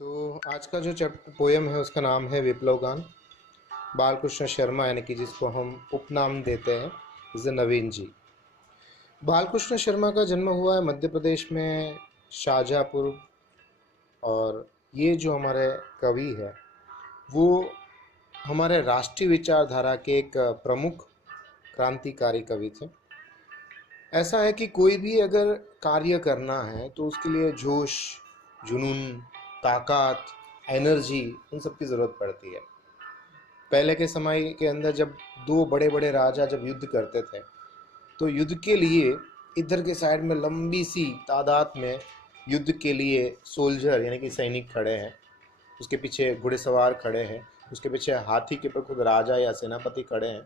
तो आज का जो चैप्टर पोयम है उसका नाम है विप्लव गान। बालकृष्ण शर्मा यानी कि जिसको हम उपनाम देते हैं इज नवीन जी। बालकृष्ण शर्मा का जन्म हुआ है मध्य प्रदेश में शाहजहाँपुर। और ये जो हमारे कवि है वो हमारे राष्ट्रीय विचारधारा के एक प्रमुख क्रांतिकारी कवि थे। ऐसा है कि कोई भी अगर कार्य करना है तो उसके लिए जोश, जुनून, ताकत, एनर्जी उन सब की ज़रूरत पड़ती है। पहले के समय के अंदर जब दो बड़े बड़े राजा जब युद्ध करते थे तो युद्ध के लिए इधर के साइड में लंबी सी तादाद में युद्ध के लिए सोल्जर यानी कि सैनिक खड़े हैं, उसके पीछे घुड़सवार खड़े हैं, उसके पीछे हाथी के ऊपर खुद राजा या सेनापति खड़े हैं।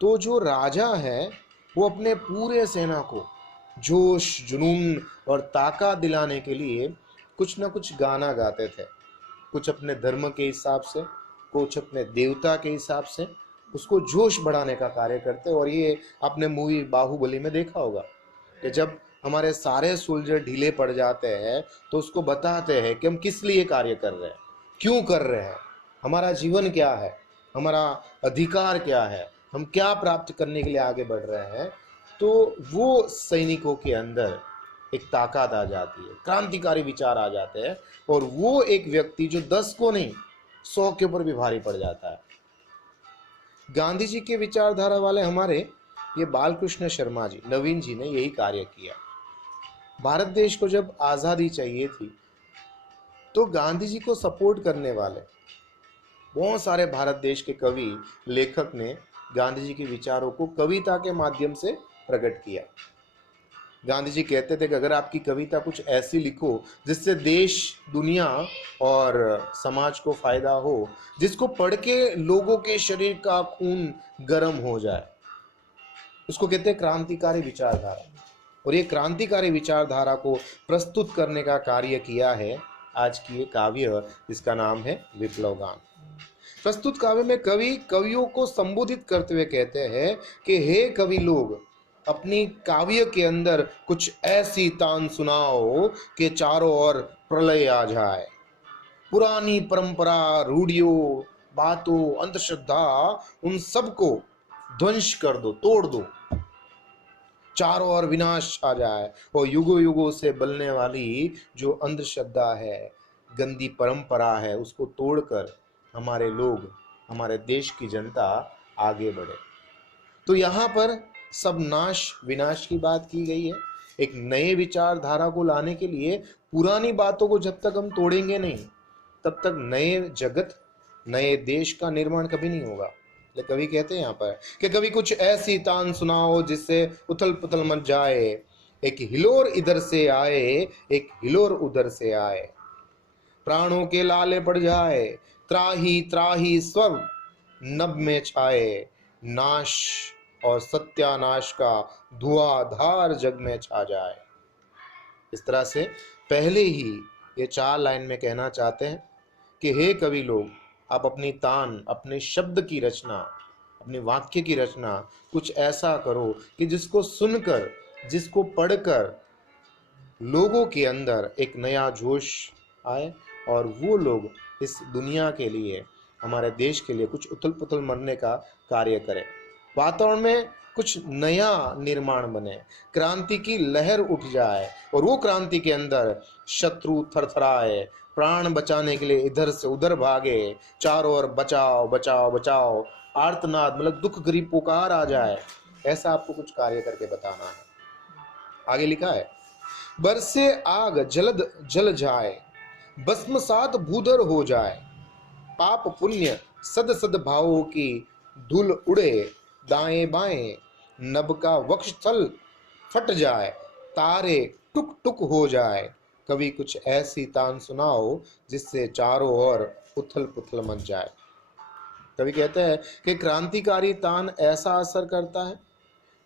तो जो राजा है वो अपने पूरे सेना को जोश, जुनून और ताकत दिलाने के लिए कुछ ना कुछ गाना गाते थे। कुछ अपने धर्म के हिसाब से, कुछ अपने देवता के हिसाब से उसको जोश बढ़ाने का कार्य करते। और ये आपने मूवी बाहुबली में देखा होगा कि जब हमारे सारे सोल्जर ढीले पड़ जाते हैं तो उसको बताते हैं कि हम किस लिए कार्य कर रहे हैं, क्यों कर रहे हैं, हमारा जीवन क्या है, हमारा अधिकार क्या है, हम क्या प्राप्त करने के लिए आगे बढ़ रहे हैं। तो वो सैनिकों के अंदर एक ताकत आ जाती है, क्रांतिकारी विचार आ जाते हैं। और वो एक व्यक्ति जो 10 को नहीं 100 के ऊपर भी भारी पड़ जाता है। गांधी जी के विचारधारा वाले हमारे ये बालकृष्ण शर्मा जी, नवीन जी ने यही कार्य किया। भारत देश को जब आज़ादी चाहिए थी तो गांधी जी को सपोर्ट करने वाले बहुत सारे भारत देश के कवि, लेखक ने गांधी जी के विचारों को कविता के माध्यम से प्रकट किया। गांधी जी कहते थे कि अगर आपकी कविता कुछ ऐसी लिखो जिससे देश, दुनिया और समाज को फायदा हो, जिसको पढ़ के लोगों के शरीर का खून गर्म हो जाए, उसको कहते हैं क्रांतिकारी विचारधारा। और ये क्रांतिकारी विचारधारा को प्रस्तुत करने का कार्य किया है आज की ये काव्य जिसका नाम है विप्लव गान। प्रस्तुत काव्य में कवि कवियों को संबोधित करते हुए कहते हैं कि हे कवि लोग, अपनी काव्य के अंदर कुछ ऐसी तान सुनाओ कि चारों ओर प्रलय आ जाए। पुरानी परंपरा, रूढ़ियों, बातों, अंधश्रद्धा, उन सबको ध्वंस कर दो, तोड़ दो, चारों ओर विनाश आ जाए। और युगों युगों से बलने वाली जो अंधश्रद्धा है, गंदी परंपरा है, उसको तोड़कर हमारे लोग, हमारे देश की जनता आगे बढ़े। तो यहाँ पर सब नाश विनाश की बात की गई है। एक नए विचारधारा को लाने के लिए पुरानी बातों को जब तक हम तोड़ेंगे नहीं तब तक नए जगत, नए देश का निर्माण कभी नहीं होगा। कवि कहते हैं यहाँ पर कि कभी कुछ ऐसी तान सुनाओ जिससे उथल पुथल मच जाए, एक हिलोर इधर से आए, एक हिलोर उधर से आए, प्राणों के लाले पड़ जाए, त्राही त्राही स्वर नभ में छाए, नाश और सत्यानाश का धुआंधार जग में छा जाए। इस तरह से पहले ही ये 4 लाइन में कहना चाहते हैं कि हे कवि लोग, आप अपनी तान, अपने शब्द की रचना, अपने वाक्य की रचना कुछ ऐसा करो कि जिसको सुनकर, जिसको पढ़कर लोगों के अंदर एक नया जोश आए और वो लोग इस दुनिया के लिए, हमारे देश के लिए कुछ उथल पुथल मरने का कार्य करें। वातावरण में कुछ नया निर्माण बने, क्रांति की लहर उठ जाए और वो क्रांति के अंदर शत्रु थरथराए, प्राण बचाने के लिए इधर से उधर भागे, चारों ओर बचाओ बचाओ बचाओ, आर्तनाद मतलब दुख गरीब पुकार आ जाए। ऐसा आपको कुछ कार्य करके बताना है। आगे लिखा है, बरसे आग जलद जल जाए, भस्मसात भूधर हो जाए, पाप पुण्य सद सद भावों की धूल उड़े, दाएं बाएं नभ का वक्षस्थल फट जाए, तारे टुक टुक हो जाए। कभी कुछ ऐसी तान सुनाओ जिससे चारों ओर उथल पुथल मच जाए। कवि कहते हैं कि क्रांतिकारी तान ऐसा असर करता है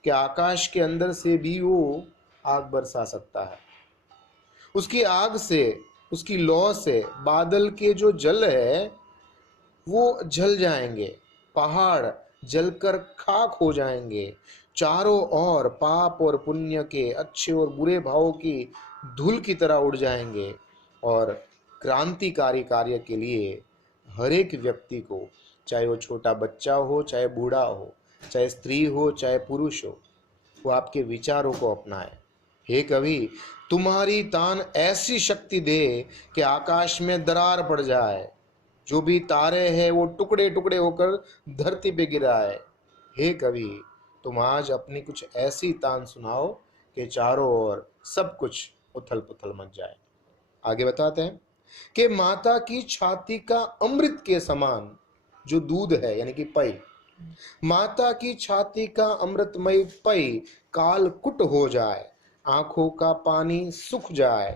कि आकाश के अंदर से भी वो आग बरसा सकता है। उसकी आग से, उसकी लौ से बादल के जो जल है वो जल जाएंगे, पहाड़ जलकर खाक हो जाएंगे, चारों ओर पाप और पुण्य के, अच्छे और बुरे भावों की धूल की तरह उड़ जाएंगे। और क्रांतिकारी कार्य के लिए हर एक व्यक्ति को, चाहे वो छोटा बच्चा हो, चाहे बूढ़ा हो, चाहे स्त्री हो, चाहे पुरुष हो, वो आपके विचारों को अपनाए। हे कवि, तुम्हारी तान ऐसी शक्ति दे कि आकाश में दरार पड़ जाए, जो भी तारे हैं वो टुकड़े टुकड़े होकर धरती पे गिराए। हे कवि, तुम आज अपनी कुछ ऐसी तान सुनाओ कि चारों ओर सब कुछ उथल पुथल मच जाए। आगे बताते हैं कि माता की छाती का अमृत के समान जो दूध है, यानी कि पई, माता की छाती का अमृतमय पई काल कुट हो जाए, आंखों का पानी सूख जाए,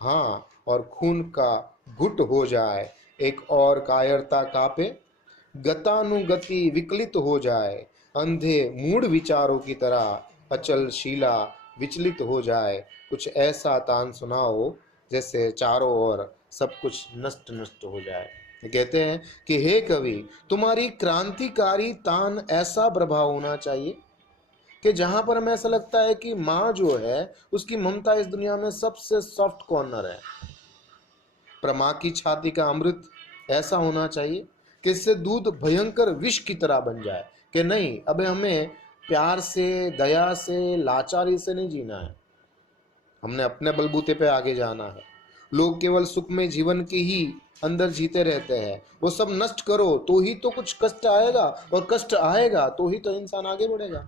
हाँ, और खून का घुट हो जाए, एक और कायरता कापे, गतानुगति विकलित हो जाए, अंधे मूढ़ विचारों की तरह अचल शिला विचलित हो जाए, कुछ ऐसा तान सुनाओ जैसे चारों ओर सब कुछ नष्ट नष्ट हो जाए। कहते हैं कि हे कवि, तुम्हारी क्रांतिकारी तान ऐसा प्रभाव होना चाहिए कि जहां पर हमें ऐसा लगता है कि माँ जो है उसकी ममता इस दुनिया में सबसे सॉफ्ट कॉर्नर है। पर माँ की छाती का अमृत ऐसा होना चाहिए कि इससे दूध भयंकर विष की तरह बन जाए, कि नहीं, अब हमें प्यार से, दया से, लाचारी से नहीं जीना है, हमने अपने बलबूते पे आगे जाना है। लोग केवल सुखमय जीवन के ही अंदर जीते रहते हैं, वो सब नष्ट करो तो ही तो कुछ कष्ट आएगा, और कष्ट आएगा तो ही तो इंसान आगे बढ़ेगा।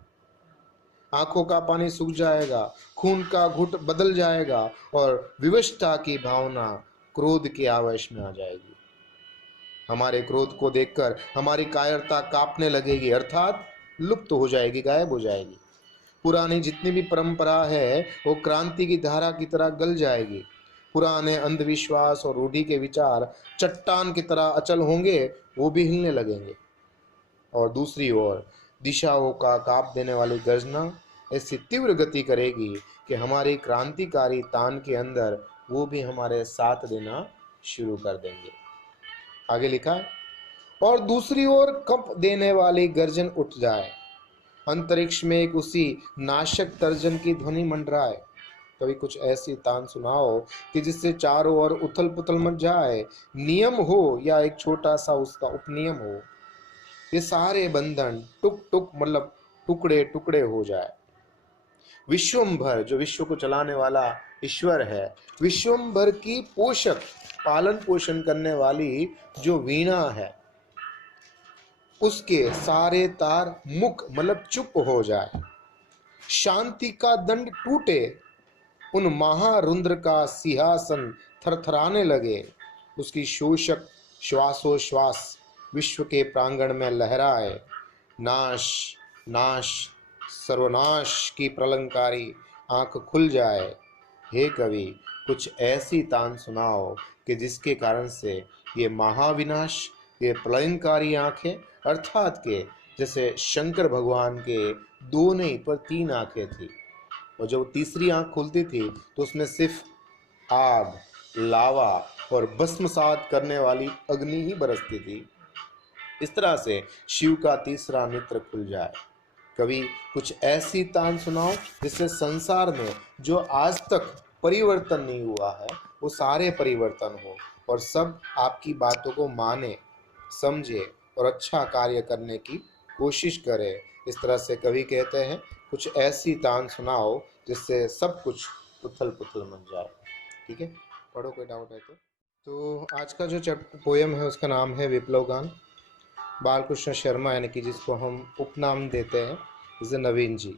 आंखों का पानी सूख जाएगा, खून का घुट बदल जाएगा, और विवशता की भावना क्रोध के आवेश में आ जाएगी। हमारे क्रोध को देखकर हमारी कायरता कांपने लगेगी, अर्थात लुप्त हो जाएगी, गायब हो जाएगी। पुरानी जितनी भी परंपरा है वो क्रांति की धारा की तरह गल जाएगी। पुराने अंधविश्वास और रूढ़ी के विचार चट्टान की तरह अचल होंगे, वो भी हिलने लगेंगे। और दूसरी ओर दिशाओं का काप देने वाली गर्जना ऐसी तीव्र गति करेगी कि हमारी क्रांतिकारी तान के अंदर वो भी हमारे साथ देना शुरू कर देंगे। आगे लिखा है, और दूसरी ओर कंप देने वाली गर्जन उठ जाए, अंतरिक्ष में एक उसी नाशक तर्जन की ध्वनि मंडराए। कभी कुछ ऐसी तान सुनाओ कि जिससे चारों ओर उथल पुथल मच जाए, नियम हो या एक छोटा सा उसका उपनियम हो, ये सारे बंधन टुक टुक मतलब टुकड़े टुकड़े हो जाए। विश्वम्भर, जो विश्व को चलाने वाला ईश्वर है, विश्वम्भर की पोषक, पालन पोषण करने वाली जो वीणा है, उसके सारे तार मुक मतलब चुप हो जाए, शांति का दंड टूटे, उन महारुद्र का सिंहासन थरथराने लगे, उसकी शोषक श्वासोश्वास विश्व के प्रांगण में लहराए, नाश नाश सर्वनाश की प्रलंकारी आंख खुल जाए। हे कवि, कुछ ऐसी तान सुनाओ कि जिसके कारण से ये महाविनाश, ये प्रलयंकारी आंखें, अर्थात के जैसे शंकर भगवान के दो नहीं पर तीन आंखें थी, और जब तीसरी आंख खुलती थी तो उसमें सिर्फ आग, लावा और भस्मसात करने वाली अग्नि ही बरसती थी। इस तरह से शिव का तीसरा नेत्र खुल जाए। कभी कुछ ऐसी तान सुनाओ जिससे संसार में जो आज तक परिवर्तन नहीं हुआ है वो सारे परिवर्तन हो, और सब आपकी बातों को माने, समझे और अच्छा कार्य करने की कोशिश करे। इस तरह से कवि कहते हैं, कुछ ऐसी तान सुनाओ जिससे सब कुछ उथल पुथल मच जाए। ठीक है, पढ़ो, कोई डाउट है तो आज का जो चैप्टर पोयम है उसका नाम है विप्लव गान। बालकृष्ण शर्मा, यानी कि जिसको हम उपनाम देते हैं नवीन जी,